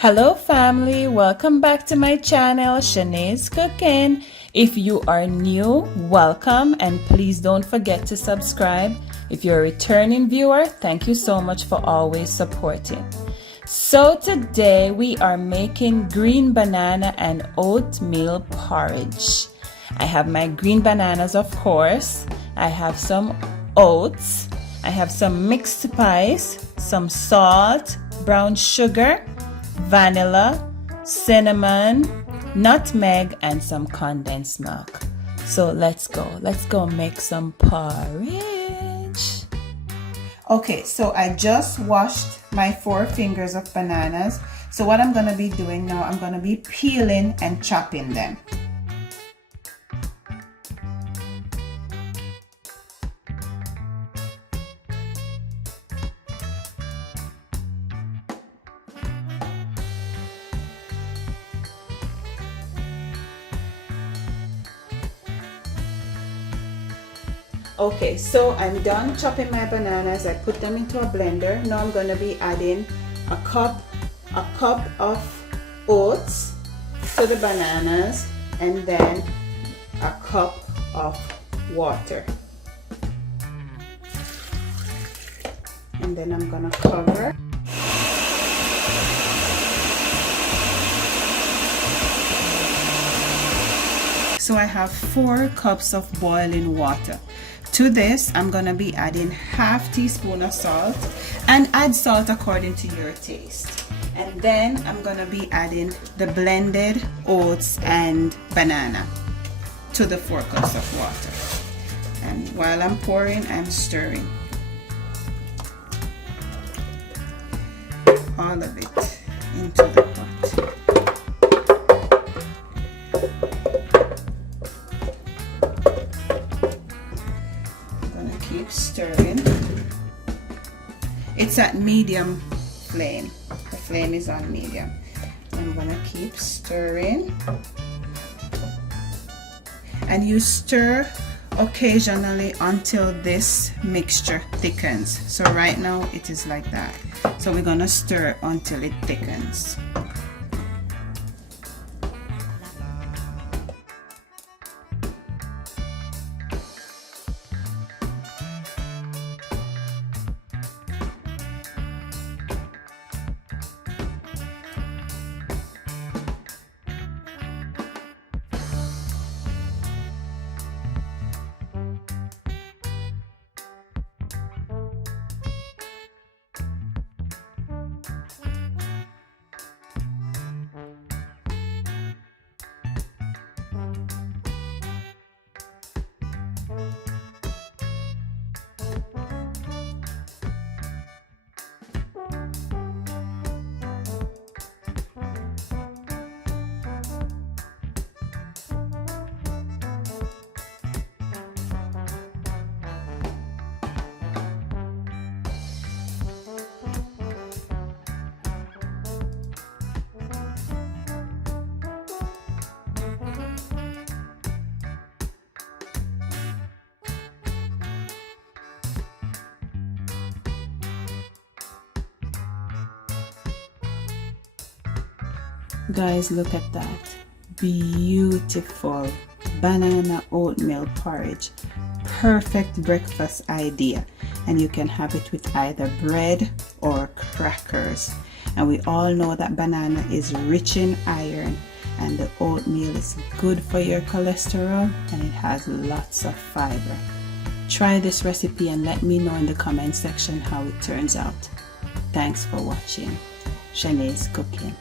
Hello family, welcome back to my channel CHANNE'S Cooking. If you are new, welcome, and please don't forget to subscribe. If you're a returning viewer, thank you so much for always supporting. So today we are making green banana and oatmeal porridge. I have my green bananas, of course. I have some oats. I have some mixed spice, some salt, brown sugar, vanilla, cinnamon, nutmeg, and some condensed milk. So let's go make some porridge. Okay, so I just washed my 4 fingers of bananas. So what I'm gonna be doing now, I'm gonna be peeling and chopping them. Okay, so I'm done chopping my bananas. I put them into a blender. Now I'm going to be adding a cup of oats to the bananas and then a cup of water. And then I'm going to cover. So I have 4 cups of boiling water. To this, I'm going to be adding ½ teaspoon of salt, and add salt according to your taste. And then I'm going to be adding the blended oats and banana to the 4 cups of water. And while I'm pouring, I'm stirring all of it into the pot. Keep stirring. It's at medium flame. The flame is on medium. I'm gonna keep stirring, and you stir occasionally until this mixture thickens. So right now it is like that. So we're gonna stir until it thickens. Guys, look at that beautiful banana oatmeal porridge. Perfect breakfast idea, and you can have it with either bread or crackers. And we all know that banana is rich in iron, and the oatmeal is good for your cholesterol, and it has lots of fiber. Try this recipe and let me know in the comment section how it turns out. Thanks for watching CHANNE'S Cooking.